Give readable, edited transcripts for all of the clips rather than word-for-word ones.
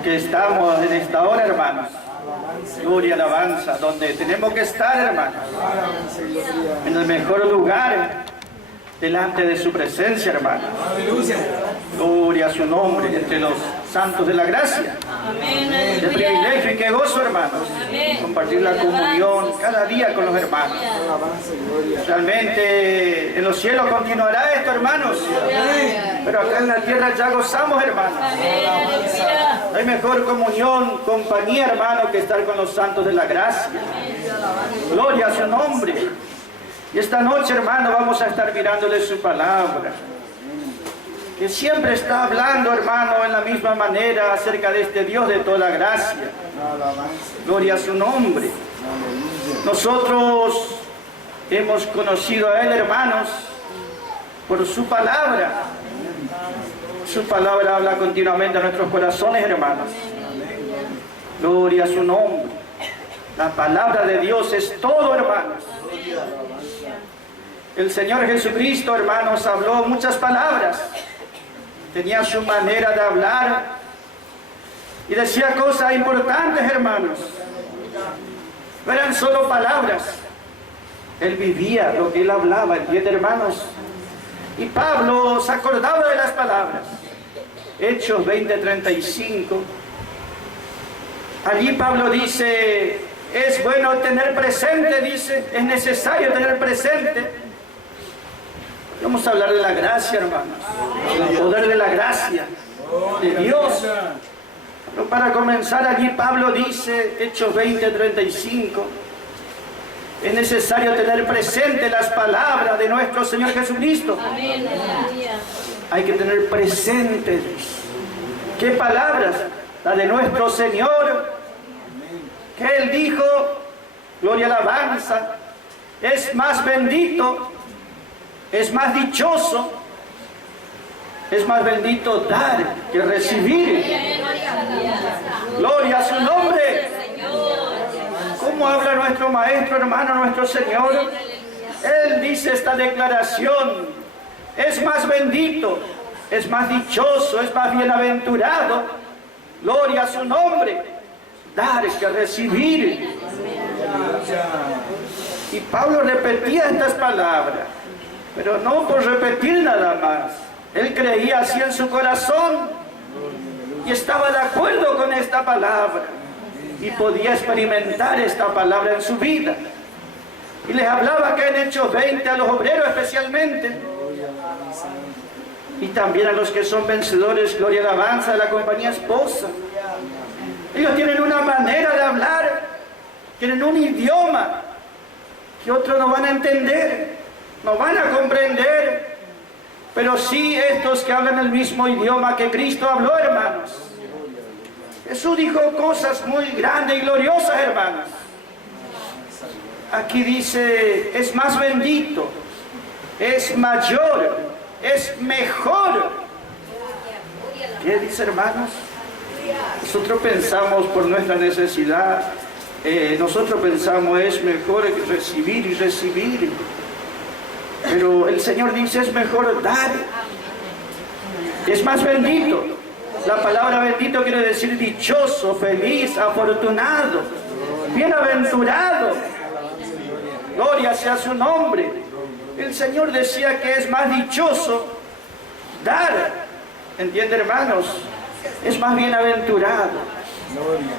Porque estamos en esta hora, hermanos. Gloria, alabanza, donde tenemos que estar, hermanos. En el mejor lugar, delante de su presencia, hermanos. Gloria a su nombre, entre los santos de la gracia. Qué privilegio y qué gozo, hermanos. Compartir la comunión cada día con los hermanos. Realmente en los cielos continuará esto, hermanos. Pero acá en la tierra ya gozamos, hermanos. No hay mejor comunión, compañía, hermano, que estar con los santos de la gracia. Gloria a su nombre. Y esta noche, hermano, vamos a estar mirándole su palabra, que siempre está hablando, hermano, en la misma manera acerca de este Dios de toda la gracia. Gloria a su nombre. Nosotros hemos conocido a Él, hermanos, por su palabra. Su palabra habla continuamente a nuestros corazones, hermanos. Gloria a su nombre. La palabra de Dios es todo, hermanos. El Señor Jesucristo, hermanos, habló muchas palabras. Tenía su manera de hablar y decía cosas importantes, hermanos. No eran solo palabras. Él vivía lo que Él hablaba, ¿entiende, hermanos? Y Pablo se acordaba de las palabras. Hechos 20:35. Allí Pablo dice, es bueno tener presente, dice, es necesario tener presente. Vamos a hablar de la gracia, hermanos. El poder de la gracia de Dios. Pero para comenzar, allí Pablo dice, Hechos 20:35, es necesario tener presente las palabras de nuestro Señor Jesucristo. Hay que tener presentes. ¿Qué palabras? La de nuestro Señor, que Él dijo, gloria a la alabanza, es más bendito, es más dichoso, es más bendito dar que recibir. Gloria a su nombre. ¿Cómo habla nuestro Maestro, hermano, nuestro Señor? Él dice esta declaración, es más bendito, es más dichoso, es más bienaventurado, gloria a su nombre, dar que recibir. Y Pablo repetía estas palabras, pero no por repetir nada más. Él creía así en su corazón y estaba de acuerdo con esta palabra y podía experimentar esta palabra en su vida. Y les hablaba que en Hechos 20 a los obreros especialmente, y también a los que son vencedores, gloria y alabanza de la compañía esposa. Ellos tienen una manera de hablar, tienen un idioma que otros no van a entender, no van a comprender, pero sí estos que hablan el mismo idioma que Cristo habló, hermanos. Jesús dijo cosas muy grandes y gloriosas, hermanos. Aquí dice, es más bendito, es mayor, es mejor. ¿Qué dice, hermanos? Nosotros pensamos por nuestra necesidad, nosotros pensamos es mejor recibir y recibir. Pero el Señor dice es mejor dar. Es más bendito. La palabra bendito quiere decir dichoso, feliz, afortunado, bienaventurado. Gloria sea su nombre. El Señor decía que es más dichoso dar. ¿Entiende, hermanos? Es más bienaventurado.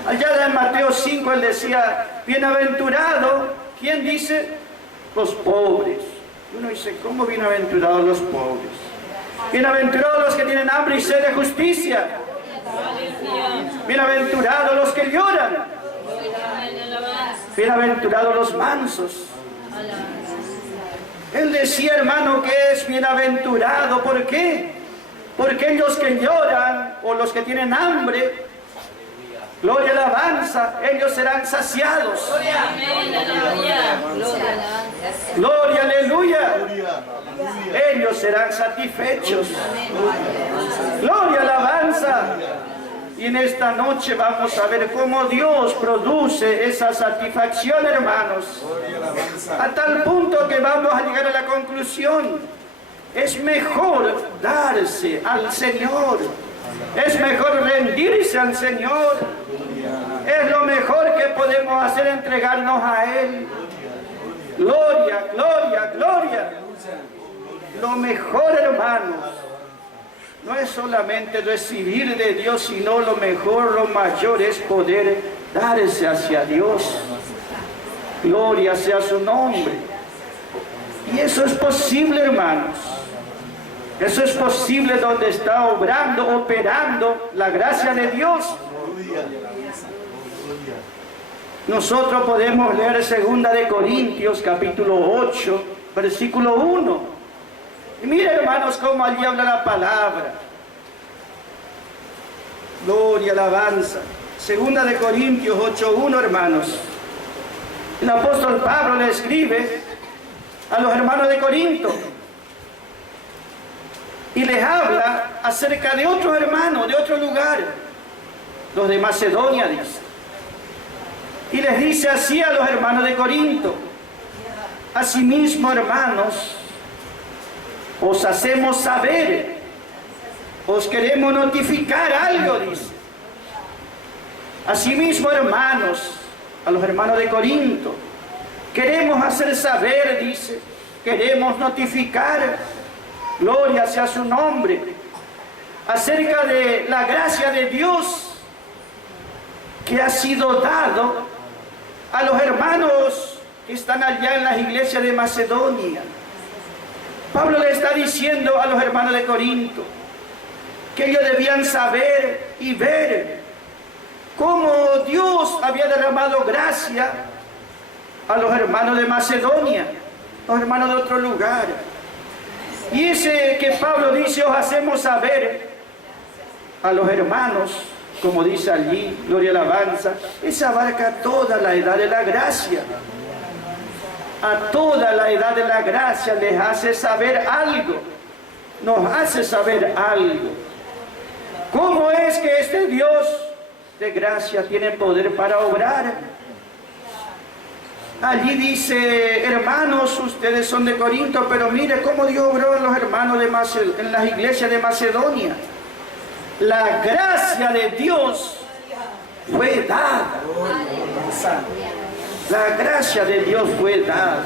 Allá en Mateo 5 Él decía, bienaventurado, ¿quién dice? Los pobres. Uno dice, ¿cómo bienaventurados los pobres? Bienaventurados los que tienen hambre y sed de justicia. Bienaventurados los que lloran. Bienaventurados los mansos. Él decía, hermano, que es bienaventurado. ¿Por qué? Porque ellos que lloran o los que tienen hambre, gloria a la alabanza, ellos serán saciados. Gloria, aleluya. Ellos serán satisfechos. Gloria a la alabanza. Y en esta noche vamos a ver cómo Dios produce esa satisfacción, hermanos. A tal punto que vamos a llegar a la conclusión. Es mejor darse al Señor Es mejor rendirse al Señor. Es lo mejor que podemos hacer, entregarnos a Él. Gloria, gloria, gloria. Lo mejor, hermanos, no es solamente recibir de Dios, sino lo mejor, lo mayor es poder darse hacia Dios. Gloria sea su nombre. Y eso es posible, hermanos. Eso es posible donde está operando la gracia de Dios. Nosotros podemos leer 2 de Corintios, capítulo 8, versículo 1. Y miren, hermanos, cómo allí habla la palabra. Gloria, alabanza. 2 de Corintios 8:1, hermanos. El apóstol Pablo le escribe a los hermanos de Corinto y les habla acerca de otros hermanos, de otro lugar, los de Macedonia, dice. Y les dice así a los hermanos de Corinto: asimismo, hermanos, os hacemos saber, os queremos notificar algo, dice. Asimismo, hermanos, a los hermanos de Corinto, queremos hacer saber, dice, queremos notificar, gloria sea su nombre, acerca de la gracia de Dios que ha sido dado a los hermanos que están allá en las iglesias de Macedonia. Pablo le está diciendo a los hermanos de Corinto que ellos debían saber y ver cómo Dios había derramado gracia a los hermanos de Macedonia, los hermanos de otro lugar. Y ese que Pablo dice, os hacemos saber a los hermanos, como dice allí, gloria y alabanza, esa abarca toda la edad de la gracia. A toda la edad de la gracia les hace saber algo, nos hace saber algo. ¿Cómo es que este Dios de gracia tiene poder para obrar? Allí dice, hermanos, ustedes son de Corinto, pero mire cómo Dios obró en los hermanos en las iglesias de Macedonia. La gracia de Dios fue dada. La gracia de Dios fue dada.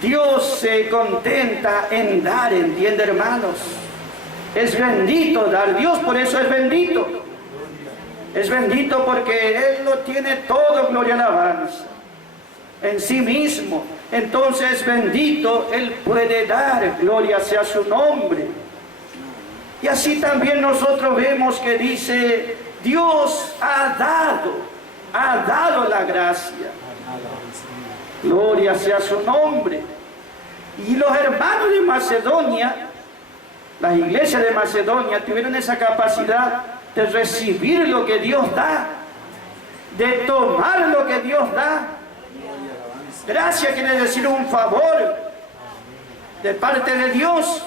Dios se contenta en dar, ¿entiende, hermanos? Es bendito dar. Dios por eso es bendito. Es bendito porque Él lo tiene todo, gloria y alabanza, en sí mismo. Entonces es bendito, Él puede dar, gloria sea su nombre. Y así también nosotros vemos que dice, Dios ha dado la gracia. Gloria sea su nombre. Y los hermanos de Macedonia, las iglesias de Macedonia, tuvieron esa capacidad de recibir lo que Dios da, de tomar lo que Dios da. Gracia quiere decir un favor de parte de Dios.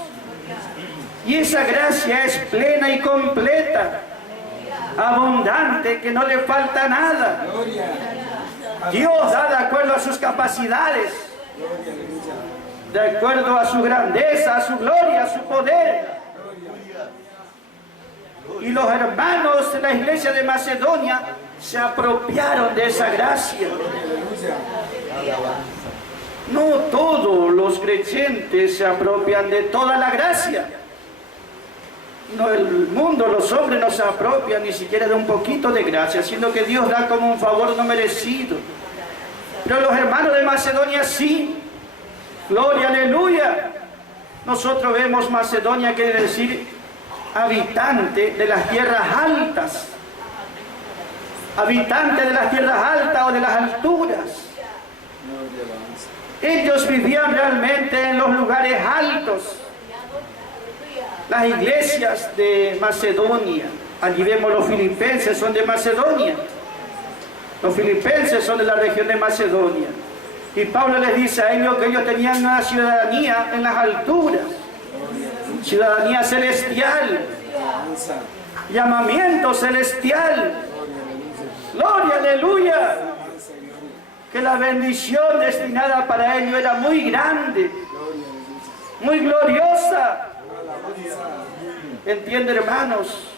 Y esa gracia es plena y completa, abundante, que no le falta nada. Dios da de acuerdo a sus capacidades, de acuerdo a su grandeza, a su gloria, a su poder. Y los hermanos de la iglesia de Macedonia se apropiaron de esa gracia. No todos los creyentes se apropian de toda la gracia. No, el mundo, los hombres no se apropian ni siquiera de un poquito de gracia, sino que Dios da como un favor no merecido. Pero los hermanos de Macedonia sí. Gloria, aleluya. Nosotros vemos Macedonia, quiere decir habitante de las tierras altas. Habitante de las tierras altas o de las alturas. Ellos vivían realmente en los lugares altos. Las iglesias de Macedonia, allí vemos los filipenses, son de Macedonia. Los filipenses son de la región de Macedonia. Y Pablo les dice a ellos que ellos tenían una ciudadanía en las alturas, ciudadanía celestial, llamamiento celestial. Gloria, aleluya. Que la bendición destinada para ellos era muy grande, muy gloriosa. ¿Entienden, hermanos?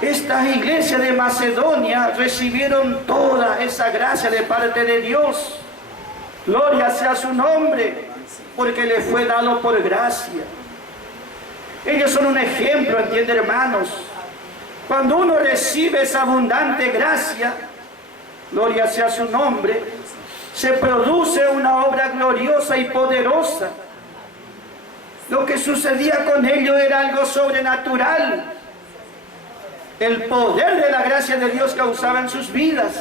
Estas iglesias de Macedonia recibieron toda esa gracia de parte de Dios. Gloria sea su nombre, porque le fue dado por gracia. Ellos son un ejemplo, ¿entiende, hermanos? Cuando uno recibe esa abundante gracia, gloria sea su nombre, se produce una obra gloriosa y poderosa. Lo que sucedía con ellos era algo sobrenatural. El poder de la gracia de Dios causaba en sus vidas.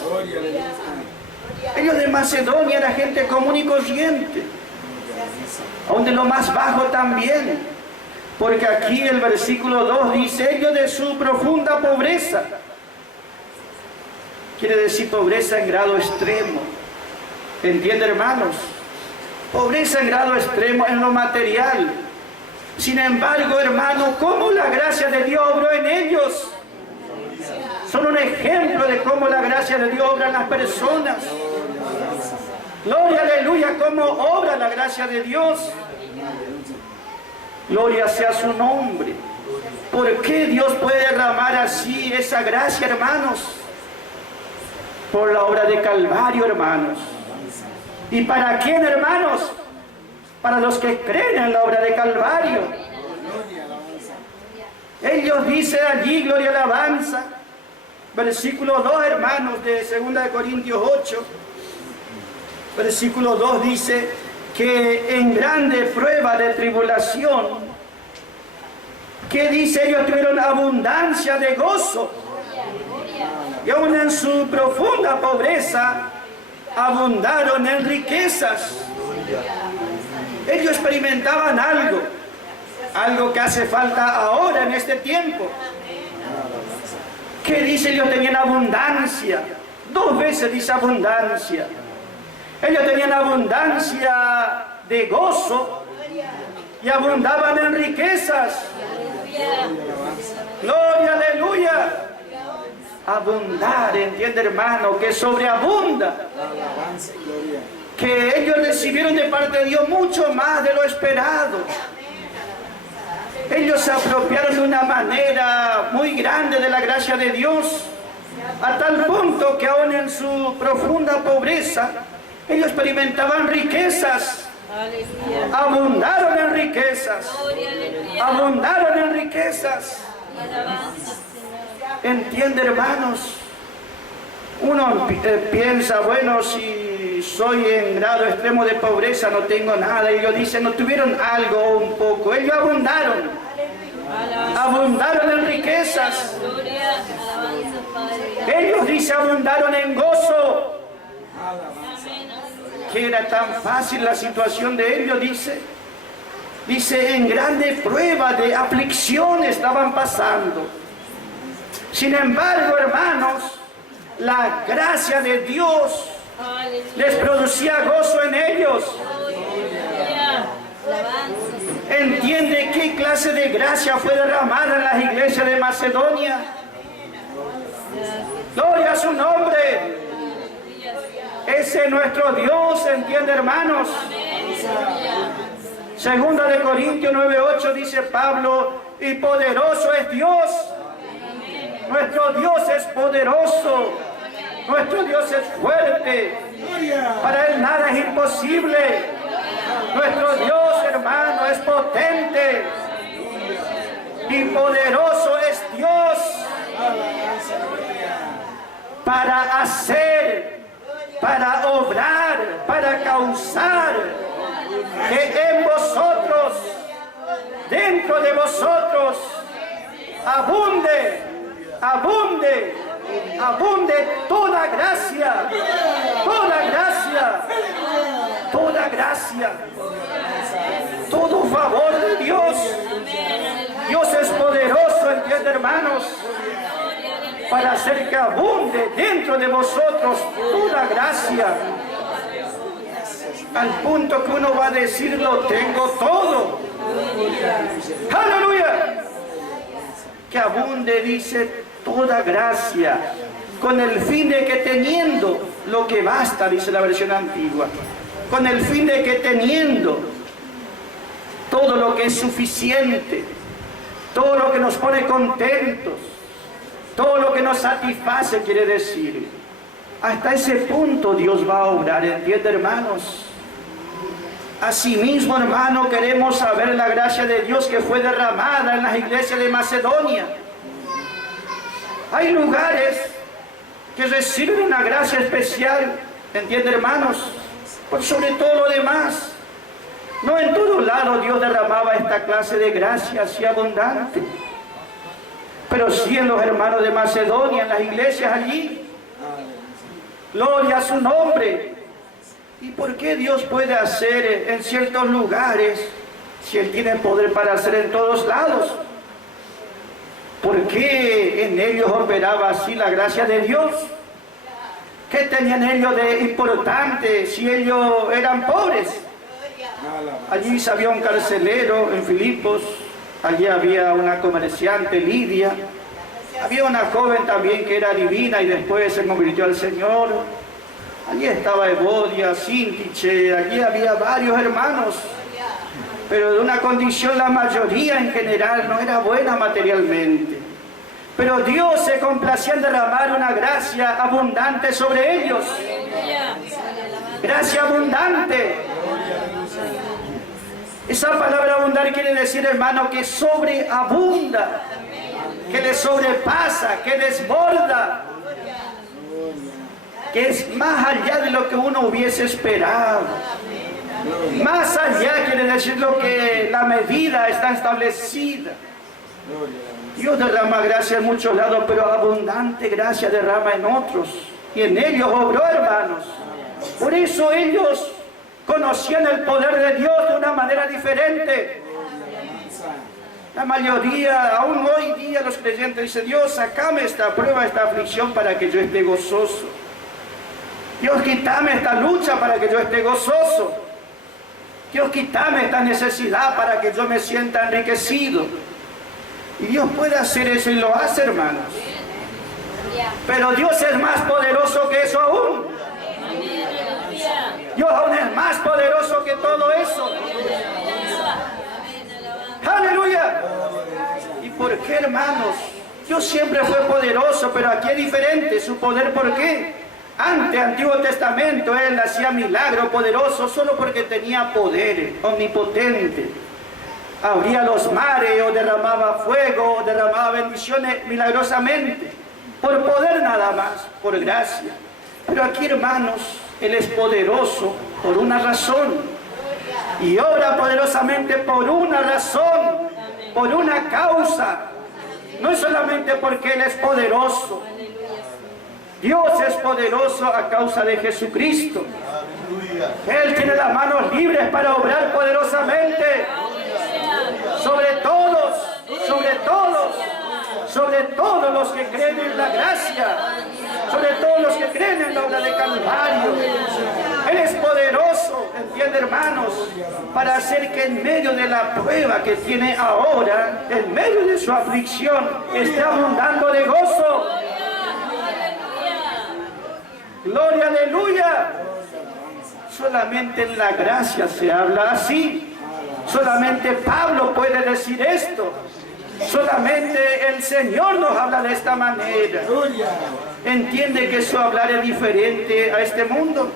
Ellos de Macedonia eran gente común y corriente, aun de lo más bajo también, porque aquí el versículo 2 dice, ellos de su profunda pobreza, quiere decir pobreza en grado extremo. ¿Entiende, hermanos? Pobreza en grado extremo en lo material. Sin embargo, hermano, ¿cómo la gracia de Dios obró en ellos? Son un ejemplo de cómo la gracia de Dios obra en las personas. Gloria, aleluya, cómo obra la gracia de Dios. Gloria sea su nombre. ¿Por qué Dios puede derramar así esa gracia, hermanos? Por la obra de Calvario, hermanos. ¿Y para quién, hermanos? Para los que creen en la obra de Calvario. Ellos dicen allí, gloria, alabanza, versículo 2, hermanos, de 2 Corintios 8, versículo 2 dice que en grande prueba de tribulación, que dice, ellos tuvieron abundancia de gozo, y aún en su profunda pobreza, abundaron en riquezas. Ellos experimentaban algo que hace falta ahora en este tiempo. ¿Qué dice? Ellos tenían abundancia. 2 veces dice abundancia. Ellos tenían abundancia de gozo y abundaban en riquezas. Gloria, aleluya. Abundar, entiende, hermano, que sobreabunda. Que ellos recibieron de parte de Dios mucho más de lo esperado. Ellos se apropiaron de una manera muy grande de la gracia de Dios, a tal punto que aún en su profunda pobreza, ellos experimentaban riquezas. Abundaron en riquezas. Abundaron en riquezas. ¿Entiende, hermanos? Uno piensa, bueno, si soy en grado extremo de pobreza, no tengo nada. Ellos dicen, no tuvieron algo o un poco. Ellos abundaron. Abundaron en riquezas. Ellos, dice, abundaron en gozo. Que era tan fácil la situación de ellos, dice, en grande prueba de aflicción estaban pasando. Sin embargo, hermanos, la gracia de Dios les producía gozo en ellos. ¿Entiende qué clase de gracia fue derramada en las iglesias de Macedonia? Gloria a su nombre. Ese es nuestro Dios, ¿entiende, hermanos? Segunda de Corintios 9:8 dice Pablo, y poderoso es Dios. Nuestro Dios es poderoso. Nuestro Dios es fuerte. Para Él nada es imposible. Nuestro Dios, hermano, es potente. Y poderoso es Dios para hacer, para obrar, para causar que en vosotros, dentro de vosotros, abunde toda gracia, todo favor de Dios. Dios es poderoso, ¿entiende, hermanos? Para hacer que abunde dentro de vosotros toda gracia, al punto que uno va a decir, lo tengo todo. ¡Aleluya! Que abunde, dice, toda gracia, con el fin de que teniendo lo que basta, dice la versión antigua, con el fin de que teniendo todo lo que es suficiente, todo lo que nos pone contentos, todo lo que nos satisface, quiere decir. Hasta ese punto Dios va a obrar, ¿entiende, hermanos? Asimismo, hermano, queremos saber la gracia de Dios que fue derramada en las iglesias de Macedonia. Hay lugares que reciben una gracia especial, ¿entiende, hermanos? Por sobre todo lo demás. No en todo lado Dios derramaba esta clase de gracia así abundante. Pero sí en los hermanos de Macedonia, en las iglesias allí. Gloria a su nombre. ¿Y por qué Dios puede hacer en ciertos lugares si Él tiene poder para hacer en todos lados? ¿Por qué en ellos operaba así la gracia de Dios? ¿Qué tenían ellos de importante si ellos eran pobres? Allí había un carcelero en Filipos, allí había una comerciante, Lidia, había una joven también que era divina y después se convirtió al Señor. Allí estaba Evodia, Síntiche, allí había varios hermanos, pero de una condición la mayoría en general no era buena materialmente. Pero Dios se complacía en derramar una gracia abundante sobre ellos. Gracia abundante. Esa palabra abundar quiere decir, hermano, que sobreabunda, que le sobrepasa, que desborda, que es más allá de lo que uno hubiese esperado. Más allá quiere decir lo que la medida está establecida. Dios derrama gracia en muchos lados, pero abundante gracia derrama en otros. Y en ellos obró, hermanos. Por eso ellos conocían el poder de Dios de una manera diferente. La mayoría, aún hoy día, los creyentes dicen: Dios, sacame esta prueba, esta aflicción para que yo esté gozoso. Dios, quítame esta lucha para que yo esté gozoso. Dios, quítame esta necesidad para que yo me sienta enriquecido. Y Dios puede hacer eso y lo hace, hermanos. Pero Dios es más poderoso que eso aún. Dios aún es más poderoso que todo eso. ¡Aleluya! ¿Y por qué, hermanos? Dios siempre fue poderoso, pero aquí es diferente. ¿Su poder por qué? Antiguo Testamento, Él hacía milagros poderosos solo porque tenía poder omnipotente. Abría los mares, o derramaba fuego, o derramaba bendiciones milagrosamente. Por poder nada más, por gracia. Pero aquí, hermanos, Él es poderoso por una razón. Y obra poderosamente por una razón, por una causa. No es solamente porque Él es poderoso. Dios es poderoso a causa de Jesucristo. Él tiene las manos libres para obrar poderosamente sobre todos, sobre todos, sobre todos los que creen en la gracia, sobre todos los que creen en la obra de Calvario. Él es poderoso, entiende, hermanos, para hacer que en medio de la prueba que tiene ahora, en medio de su aflicción, esté abundando de gozo. Gloria, aleluya. Solamente en la gracia se habla así. Solamente Pablo puede decir esto. Solamente el Señor nos habla de esta manera. Entiende que su hablar es diferente a este mundo.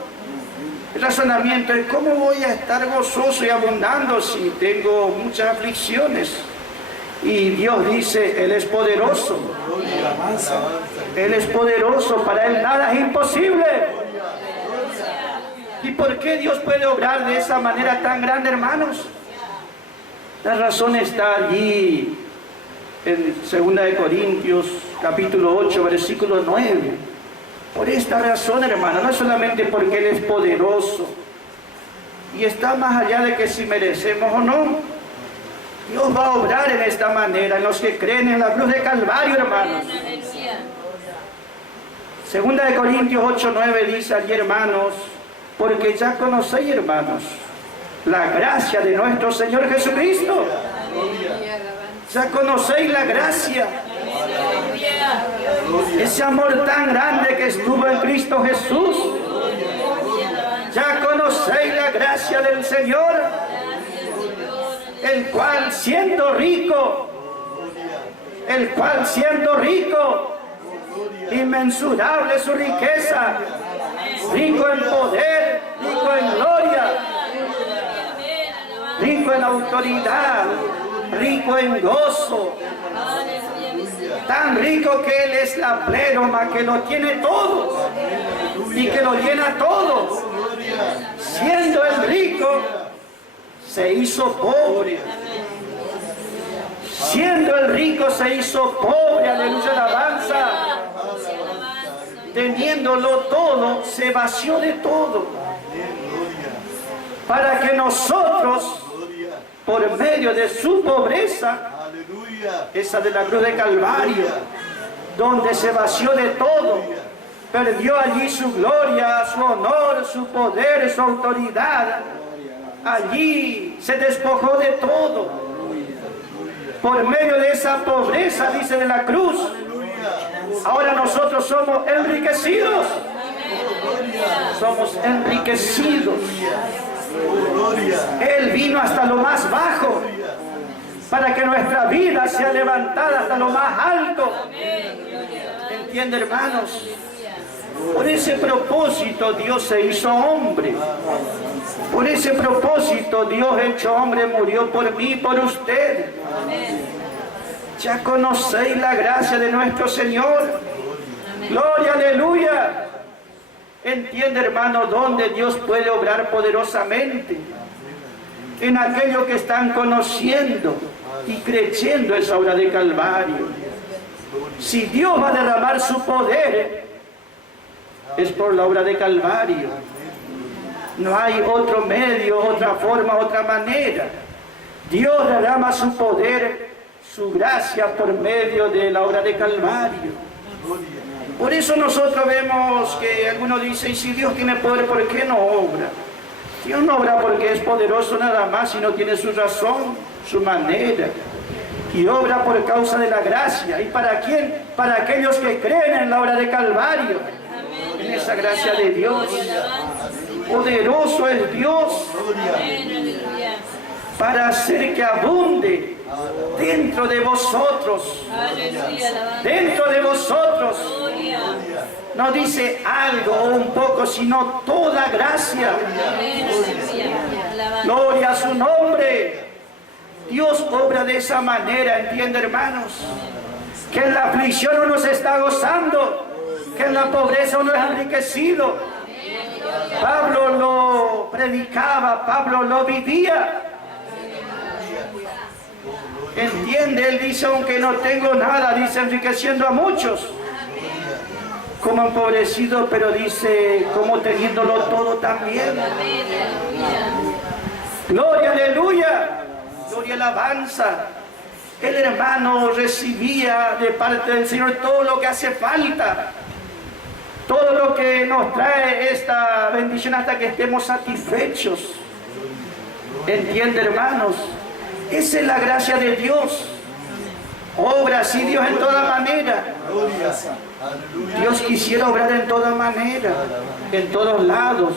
El razonamiento es: ¿cómo voy a estar gozoso y abundando si tengo muchas aflicciones? Y Dios dice: Él es poderoso. Él es poderoso, para Él nada es imposible. ¿Y por qué Dios puede obrar de esa manera tan grande, hermanos? La razón está allí en 2 Corintios capítulo 8, versículo 9. Por esta razón, hermano, no es solamente porque Él es poderoso y está más allá de que si merecemos o no. Dios va a obrar en esta manera en los que creen en la cruz de Calvario, hermanos. 2 Corintios 8, 9 dice allí, hermanos: porque ya conocéis, hermanos, la gracia de nuestro Señor Jesucristo. Ya conocéis la gracia. Ese amor tan grande que estuvo en Cristo Jesús. Ya conocéis la gracia del Señor, el cual siendo rico, Inmensurable su riqueza. Rico en poder, rico en gloria, rico en autoridad, rico en gozo. Tan rico que Él es la pleroma, que lo tiene todo y que lo llena todo. Siendo el rico, se hizo pobre. Siendo el rico, se hizo pobre. Aleluya, alabanza. Teniéndolo todo, se vació de todo. Para que nosotros, por medio de su pobreza, esa de la cruz de Calvario, donde se vació de todo, perdió allí su gloria, su honor, su poder, su autoridad. Allí se despojó de todo. Por medio de esa pobreza, dice, de la cruz, ahora nosotros somos enriquecidos. Somos enriquecidos. Él vino hasta lo más bajo para que nuestra vida sea levantada hasta lo más alto. ¿Entiende, hermanos? Por ese propósito Dios se hizo hombre. Por ese propósito Dios hecho hombre murió por mí y por usted. Ya conocéis la gracia de nuestro Señor. Gloria, aleluya. Entiende, hermano, donde Dios puede obrar poderosamente. En aquellos que están conociendo y creyendo esa obra de Calvario. Si Dios va a derramar su poder, es por la obra de Calvario. No hay otro medio, otra forma, otra manera. Dios derrama su poder, su gracia por medio de la obra de Calvario. Por eso nosotros vemos que algunos dicen, si Dios tiene poder, ¿por qué no obra? Dios no obra porque es poderoso nada más, sino tiene su razón, su manera. Y obra por causa de la gracia. ¿Y para quién? Para aquellos que creen en la obra de Calvario. En esa gracia de Dios. Poderoso es Dios para hacer que abunde dentro de vosotros. Dentro de vosotros. No dice algo o un poco, sino toda gracia. Gloria a su nombre. Dios obra de esa manera, ¿entiende, hermanos? Que en la aflicción uno se está gozando, que en la pobreza uno es enriquecido. Pablo lo predicaba, Pablo lo vivía. Entiende, él dice, aunque no tengo nada, dice, enriqueciendo a muchos. Como empobrecido, pero dice, como teniéndolo todo también. Gloria, aleluya. Gloria, alabanza. El hermano recibía de parte del Señor todo lo que hace falta. Todo lo que nos trae esta bendición hasta que estemos satisfechos. ¿Entiende, hermanos? Esa es la gracia de Dios. Obra así Dios en toda manera. Dios quisiera obrar en toda manera, en todos lados.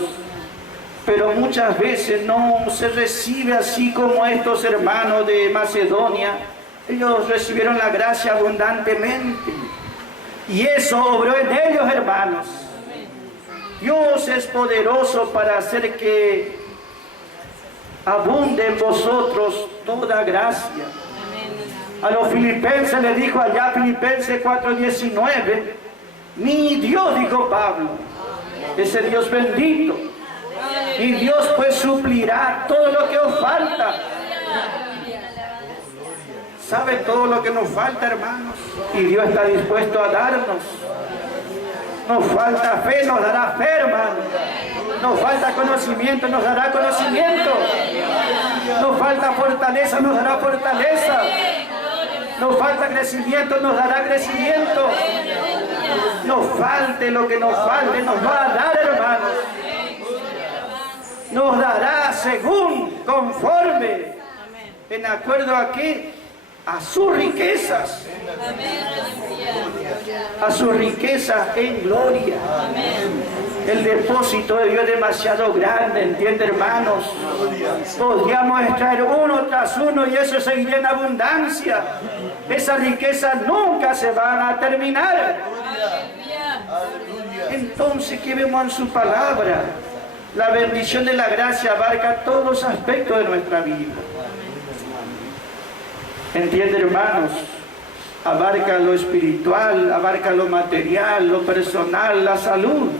Pero muchas veces no se recibe así como estos hermanos de Macedonia. Ellos recibieron la gracia abundantemente. Y eso obró en ellos, hermanos. Dios es poderoso para hacer que abunde en vosotros toda gracia. A los filipenses les dijo allá, Filipenses 4:19, mi Dios, dijo Pablo, ese Dios bendito, y Dios pues suplirá todo lo que os falta. ¿Sabe todo lo que nos falta, hermanos? Y Dios está dispuesto a darnos. Nos falta fe, nos dará fe, hermano. Nos falta conocimiento, nos dará conocimiento. Nos falta fortaleza, nos dará fortaleza. Nos falta crecimiento, nos dará crecimiento. Nos falte lo que nos falte, nos va a dar, hermanos. Nos dará según, conforme, en acuerdo a qué, a sus riquezas. A sus riquezas en gloria. El depósito de Dios es demasiado grande, ¿entiende, hermanos? Podríamos extraer uno tras uno y eso seguiría en abundancia. Esas riquezas nunca se van a terminar. entonces, ¿qué vemos en su palabra? La bendición de la gracia abarca todos los aspectos de nuestra vida. ¿Entiende, hermanos? Abarca lo espiritual, abarca lo material, lo personal, la salud.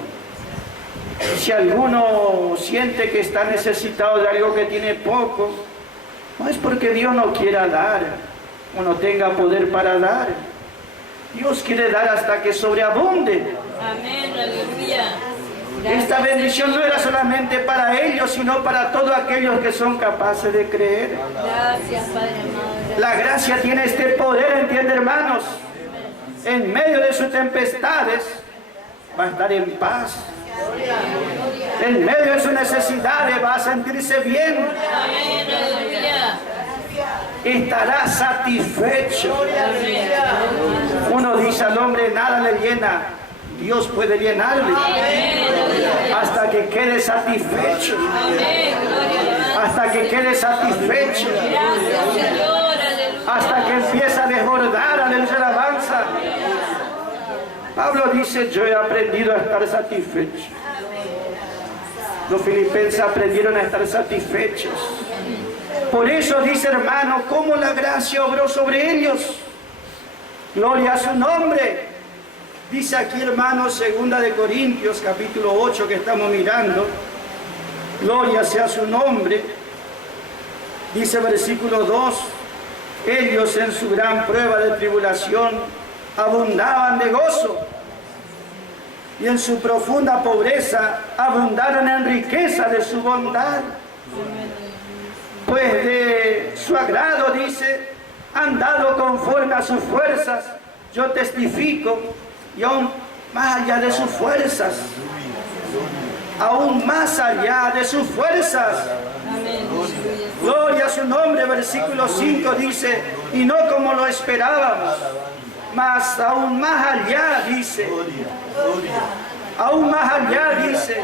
Si alguno siente que está necesitado de algo que tiene poco, no es porque Dios no quiera dar o no tenga poder para dar. Dios quiere dar hasta que sobreabunde. Amén, aleluya. Esta bendición no era solamente para ellos, sino para todos aquellos que son capaces de creer. Gracias, Padre amado. La gracia tiene este poder, ¿entiende, hermanos? En medio de sus tempestades va a estar en paz. En medio de sus necesidades va a sentirse bien. Amén, aleluya. Estará satisfecho. Uno dice al hombre, nada le llena. Dios puede llenarle hasta que quede satisfecho. Hasta que quede satisfecho. Hasta que empiece a desbordar, aleluya, alabanza. Pablo dice, yo he aprendido a estar satisfecho. Los filipenses aprendieron a estar satisfechos. Por eso dice, hermano, cómo la gracia obró sobre ellos. Gloria a su nombre. Dice aquí, hermano, 2 de Corintios, capítulo 8, que estamos mirando. Gloria sea su nombre. Dice versículo 2. Ellos en su gran prueba de tribulación abundaban de gozo. Y en su profunda pobreza abundaron en riqueza de su bondad. Pues de su agrado, dice, han dado conforme a sus fuerzas. Yo testifico, y aún más allá de sus fuerzas, aún más allá de sus fuerzas. Gloria a su nombre. Versículo 5 dice, y no como lo esperábamos, mas aún más allá, dice, aún más allá, dice,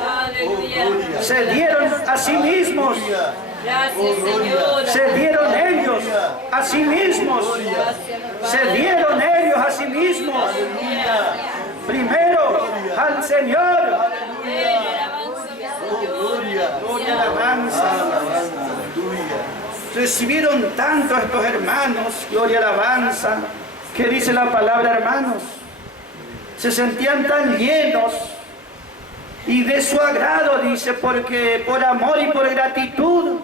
se dieron a sí mismos. Gracias, Señor. Se dieron ellos a sí mismos. Se dieron ellos a sí mismos. Primero al Señor. Gloria, alabanza. Recibieron tanto a estos hermanos, gloria, alabanza, que dice la palabra, hermanos, se sentían tan llenos y de su agrado, dice, porque por amor y por gratitud,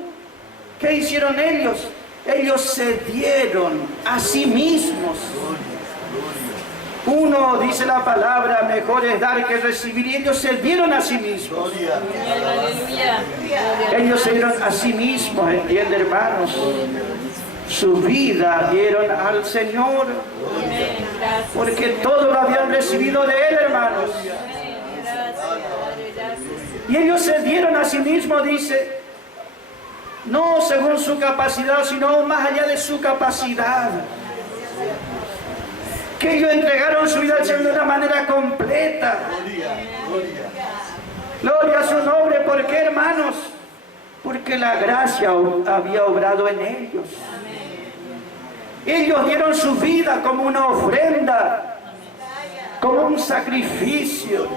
¿qué hicieron ellos? Ellos se dieron a sí mismos. Uno, dice la palabra, mejor es dar que recibir, y ellos se dieron a sí mismos. Ellos se dieron a sí mismos, ¿entiende, hermanos? Su vida dieron al Señor, porque todo lo habían recibido de Él, hermanos. Y ellos se dieron a sí mismos, dice, no según su capacidad, sino aún más allá de su capacidad. Que ellos entregaron su vida al Señor de una manera completa. Gloria a su nombre. ¿Por qué, hermanos? Porque la gracia había obrado en ellos. Ellos dieron su vida como una ofrenda, como un sacrificio.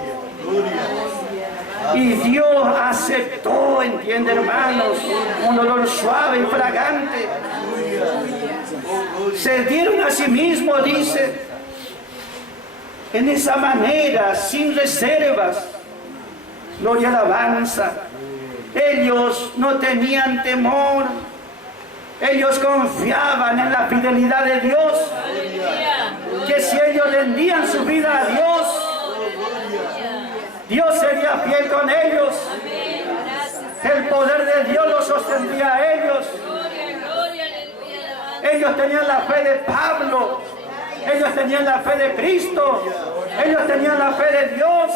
Y Dios aceptó, entiende, hermanos, un olor suave y fragante. Se dieron a sí mismos, dice, en esa manera, sin reservas. Gloria, alabanza. Ellos no tenían temor. Ellos confiaban en la fidelidad de Dios. Que si ellos rendían su vida a Dios, Dios sería fiel con ellos. El poder de Dios los sostendría a ellos. Ellos tenían la fe de Pablo. Ellos tenían la fe de Cristo. Ellos tenían la fe de Dios.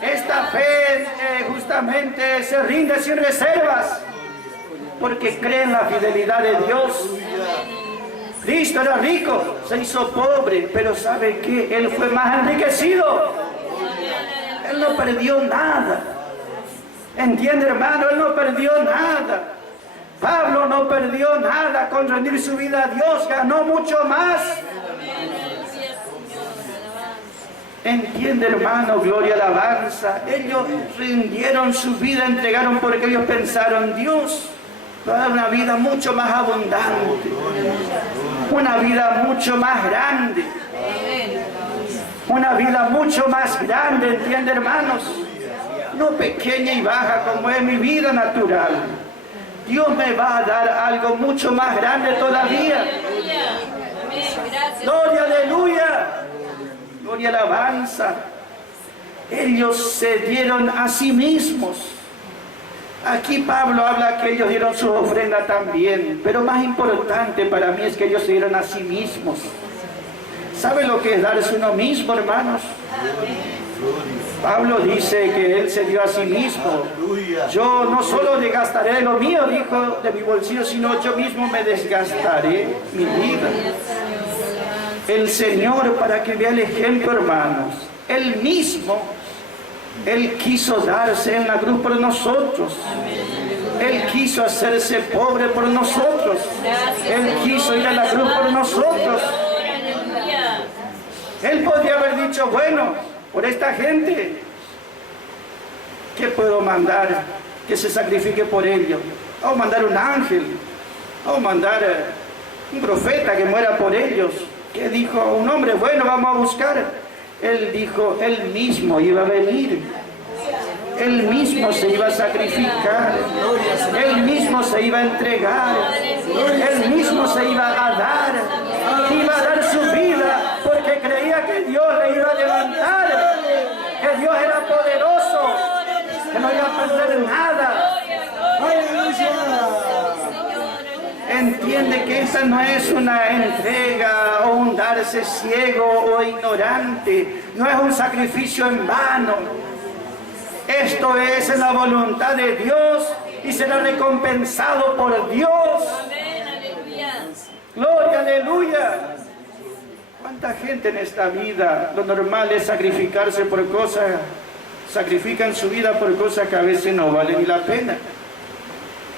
Esta fe justamente se rinde sin reservas, porque cree en la fidelidad de Dios. Cristo era rico, se hizo pobre, pero ¿sabe qué? Él fue más enriquecido. Él no perdió nada. ¿Entiende, hermano? Él no perdió nada. Pablo no perdió nada con rendir su vida a Dios, ganó mucho más. Entiende, hermano, gloria, alabanza. Ellos rindieron su vida, entregaron porque ellos pensaron, Dios va a dar una vida mucho más abundante, una vida mucho más grande, una vida mucho más grande, entiende, hermanos, no pequeña y baja como es mi vida natural. Dios me va a dar algo mucho más grande todavía. Gloria, aleluya. Gloria, alabanza. Ellos se dieron a sí mismos. Aquí Pablo habla que ellos dieron su ofrenda también, pero más importante para mí es que ellos se dieron a sí mismos. ¿Sabe lo que es darse uno mismo, hermanos? Pablo dice que él se dio a sí mismo. Yo no solo le gastaré lo mío, dijo, de mi bolsillo, sino yo mismo me desgastaré mi vida. El Señor, para que vea el ejemplo, hermanos, Él mismo, Él quiso darse en la cruz por nosotros. Él quiso hacerse pobre por nosotros. Él quiso ir a la cruz por nosotros. Él podría haber dicho, bueno, por esta gente, ¿qué puedo mandar que se sacrifique por ellos? Vamos a mandar un ángel, vamos a mandar un profeta que muera por ellos. ¿Qué dijo? Un hombre bueno, vamos a buscar. Él dijo, él mismo iba a venir. Él mismo se iba a sacrificar. Él mismo se iba a entregar. Él mismo se iba a dar. Iba a dar su vida porque creía que Dios le iba a levantar. Que Dios era poderoso. Que no iba a perder nada. Entiende que esa no es una entrega o un darse ciego o ignorante. No es un sacrificio en vano. Esto es en la voluntad de Dios y será recompensado por Dios. Gloria, aleluya. ¿Cuánta gente en esta vida, lo normal es sacrificarse por cosas, sacrifican su vida por cosas que a veces no valen ni la pena?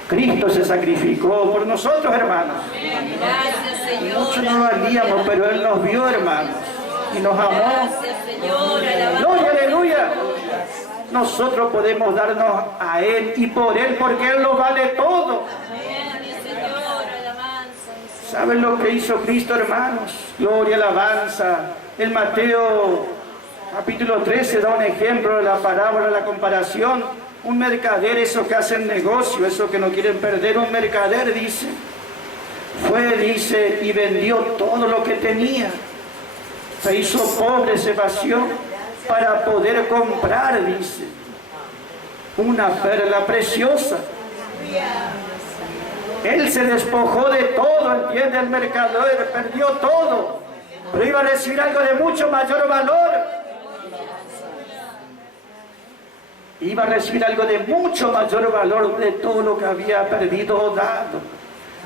Cristo se sacrificó por nosotros, hermanos. Muchos no valíamos, pero Él nos vio, hermanos, y nos amó. Gloria, aleluya. Nosotros podemos darnos a Él y por Él, porque Él lo vale todo. ¿Saben lo que hizo Cristo, hermanos? Gloria, alabanza. En Mateo capítulo 13 da un ejemplo de la parábola, la comparación. Un mercader, esos que hacen negocio, esos que no quieren perder, un mercader, dice, dice, y vendió todo lo que tenía. Se hizo pobre, se vació, para poder comprar, dice, una perla preciosa. Él se despojó de todo, entiende, el mercader, perdió todo, pero iba a recibir algo de mucho mayor valor. Iba a recibir algo de mucho mayor valor de todo lo que había perdido o dado.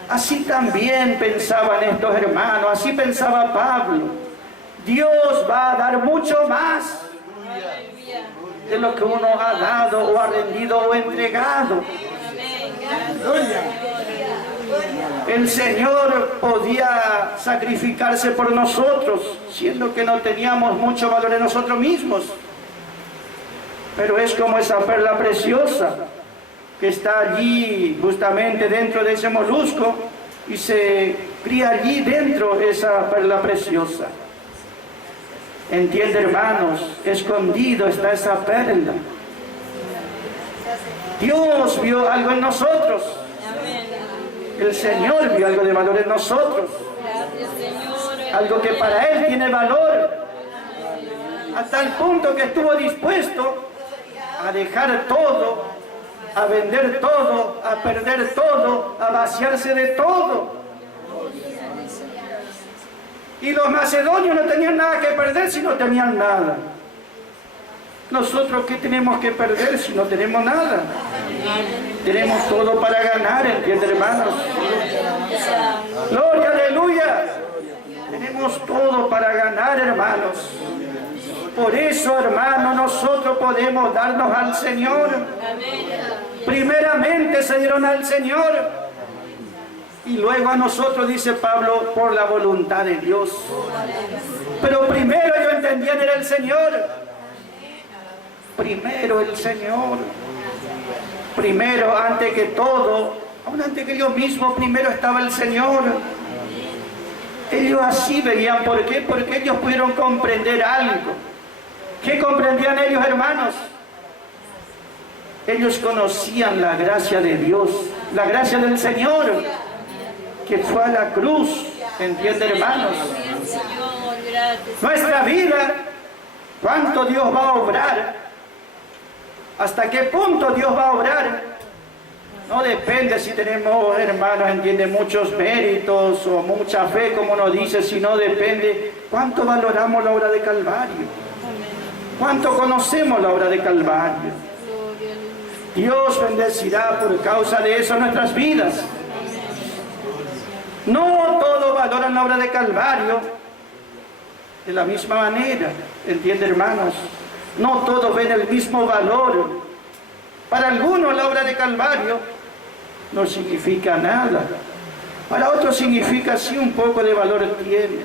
Así también pensaban estos hermanos, así pensaba Pablo. Dios va a dar mucho más de lo que uno ha dado o ha rendido o entregado. El Señor podía sacrificarse por nosotros, siendo que no teníamos mucho valor en nosotros mismos. Pero es como esa perla preciosa que está allí justamente dentro de ese molusco y se cría allí dentro esa perla preciosa. Entiende, hermanos, escondido está esa perla. Dios vio algo en nosotros. El Señor vio algo de valor en nosotros. Algo que para Él tiene valor. A tal punto que estuvo dispuesto a dejar todo, a vender todo, a perder todo, a vaciarse de todo. Y los macedonios no tenían nada que perder si no tenían nada. Nosotros, ¿qué tenemos que perder si no tenemos nada? Tenemos todo para ganar, ¿entienden, hermanos? Gloria, aleluya. Tenemos todo para ganar, hermanos. Por eso, hermanos, nosotros podemos darnos al Señor. Primeramente se dieron al Señor. Y luego a nosotros, dice Pablo, por la voluntad de Dios. Pero primero ellos defendían era el Señor. Primero el Señor. Primero, antes que todo, aún antes que ellos mismos, primero estaba el Señor. Ellos así veían. ¿Por qué? Porque ellos pudieron comprender algo. ¿Qué comprendían ellos, hermanos? Ellos conocían la gracia de Dios, la gracia del Señor, que fue a la cruz. ¿Entiende, hermanos? Nuestra vida, ¿cuánto Dios va a obrar? ¿Hasta qué punto Dios va a obrar? No depende si tenemos, hermanos, entiende, muchos méritos o mucha fe, como nos dice, sino depende cuánto valoramos la obra de Calvario. Cuánto conocemos la obra de Calvario. Dios bendecirá por causa de eso nuestras vidas. No todos valoran la obra de Calvario de la misma manera, ¿entiende, hermanos? No todos ven el mismo valor. Para algunos la obra de Calvario no significa nada. Para otros significa sí un poco de valor tiene.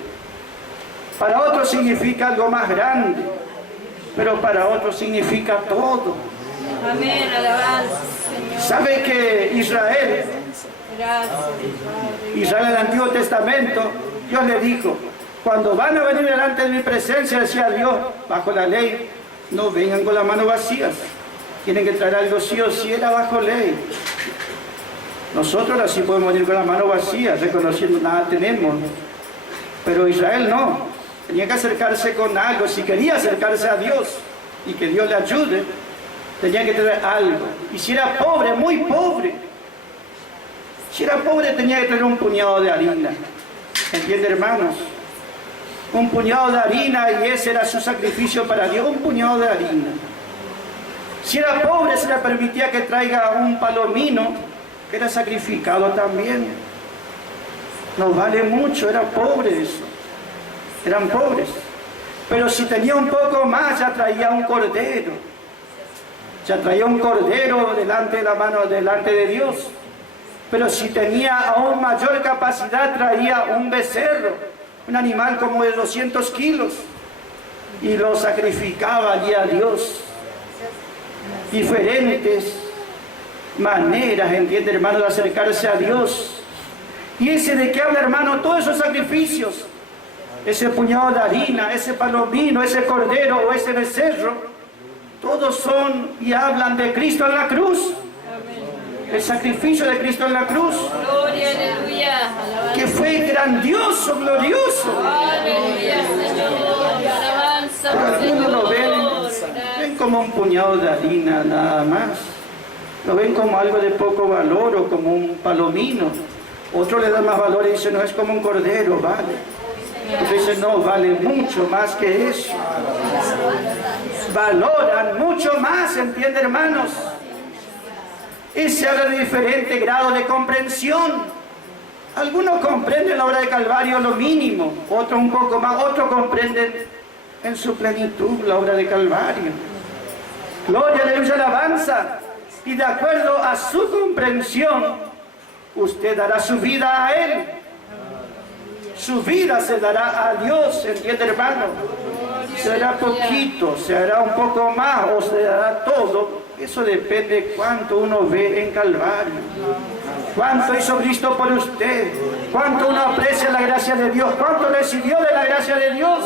Para otros significa algo más grande. Pero para otros significa todo. Amén, alabanza, Señor. ¿Sabe que Israel en el Antiguo Testamento, Dios le dijo, cuando van a venir delante de mi presencia, decía Dios, bajo la ley, no vengan con las manos vacías. Tienen que traer algo sí o sí, era bajo ley. Nosotros así podemos venir con las manos vacías, reconociendo nada tenemos. Pero Israel no. Tenía que acercarse con algo. Si quería acercarse a Dios y que Dios le ayude, tenía que traer algo. Y si era pobre, muy pobre. Si era pobre, tenía que traer un puñado de harina. ¿Entiende, hermanos? Un puñado de harina, y ese era su sacrificio para Dios, un puñado de harina. Si era pobre, se le permitía que traiga un palomino, que era sacrificado también. No vale mucho, era pobre eso. Eran pobres. Pero si tenía un poco más, ya traía un cordero. Ya traía un cordero delante de la mano, delante de Dios. Pero si tenía aún mayor capacidad, traía un becerro. Un animal como de 200 kilos, y lo sacrificaba allí a Dios. Diferentes maneras, entiende, hermano, de acercarse a Dios. ¿Y ese de qué habla, hermano? Todos esos sacrificios, ese puñado de harina, ese palomino, ese cordero o ese becerro, todos son y hablan de Cristo en la cruz. El sacrificio de Cristo en la cruz, Gloria, aleluya. que fue grandioso, glorioso. Aleluya, Señor. Alabanza, Pero algunos lo ven como un puñado de harina nada más. Lo ven como algo de poco valor o como un palomino. Otro le da más valor y dice, no, es como un cordero, vale. Otro dice, no, vale mucho más que eso. Valoran mucho más, ¿entiende, hermanos? Y se habla de diferente grado de comprensión. Algunos comprenden la obra de Calvario lo mínimo, otros un poco más, otros comprenden en su plenitud la obra de Calvario. Gloria, aleluya, alabanza. Y de acuerdo a su comprensión, usted dará su vida a Él. Su vida se dará a Dios, ¿entiende, hermano? Se hará poquito, se hará un poco más o se dará todo. Eso depende de cuánto uno ve en Calvario. Cuánto hizo Cristo por usted. Cuánto uno aprecia la gracia de Dios. Cuánto recibió de la gracia de Dios.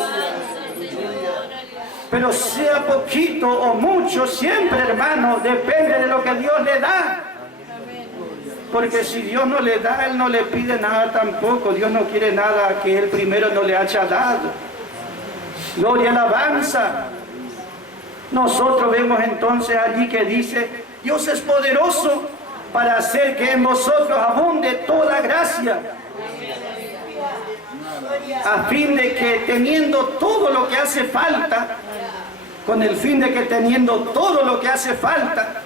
Pero sea poquito o mucho, siempre, hermano, depende de lo que Dios le da. Porque si Dios no le da, Él no le pide nada tampoco. Dios no quiere nada que Él primero no le haya dado. Gloria, alabanza. Nosotros vemos entonces allí que dice, Dios es poderoso para hacer que en vosotros abunde toda gracia, a fin de que teniendo todo lo que hace falta, con el fin de que teniendo todo lo que hace falta,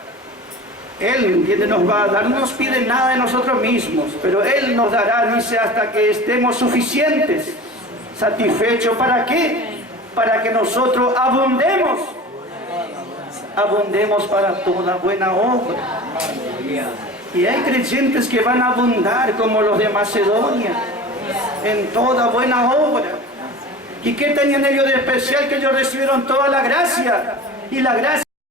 Él nos va a dar, no nos pide nada de nosotros mismos, pero Él nos dará, dice, hasta que estemos suficientes, satisfechos. ¿Para qué? Para que nosotros abundemos para toda buena obra. Y hay creyentes que van a abundar como los de Macedonia en toda buena obra. ¿Y qué tenían ellos de especial? Que ellos recibieron toda la gracia. Y la gracia